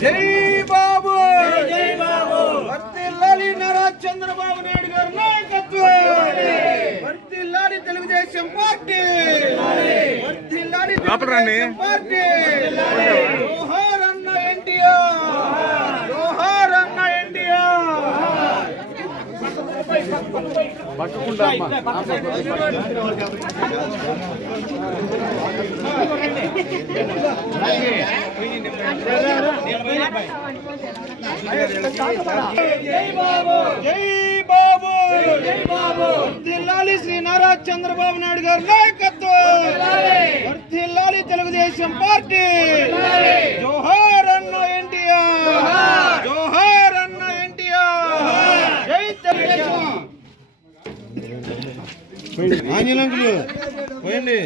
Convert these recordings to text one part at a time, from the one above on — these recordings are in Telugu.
జై బాబు జై బాబు వర్తిల్లాలి నారా చంద్రబాబు నాయుడు గారి నాయకత్వం వర్తిల్లాలి తెలుగుదేశం పార్టీ వర్తిల్లాలి తెలుగుదేశం పార్టీ జై బాబు జై బాబు జై బాబు వర్ధిల్లాలి శ్రీ నారా చంద్రబాబు నాయుడు గారి నాయకత్వం. వర్ధిల్లాలి తెలుగుదేశం పార్టీ. ఆంజలంకులు పోయండి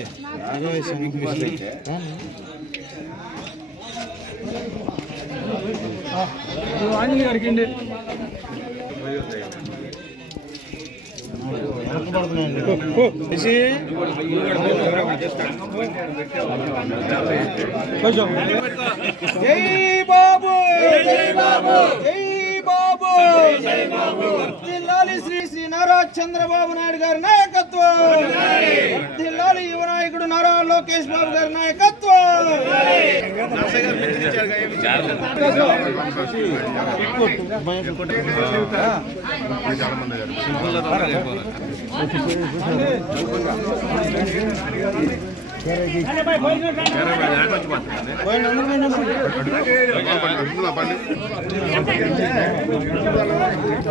ఆంజలి గారికి జై బాబు జై బాబు. జై బాబు. జై బాబు. జిల్లాలి శ్రీ శ్రీ నారా చంద్రబాబు నాయుడు గారి నాయకత్వం. జిల్లాలి యువ నాయకుడు నారా లోకేష్ బాబు గారి నాయకత్వం.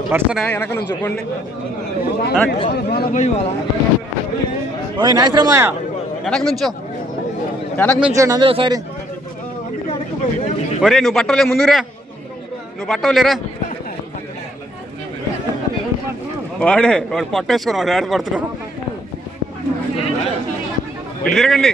పడుతున్నా వెనక నుంచి చెప్పండి ఓయ్ నాయశ్రమయ్య వెనక నుంచో. వెనక నుంచోండి అందరూ ఒకసారి. ఒరే నువ్వు పట్టలే ముందురా నువ్వు పట్టవలేరా? వాడే వాడు పట్టేసుకుని వాడు ఆడ పడుతున్నావు తిరగండి.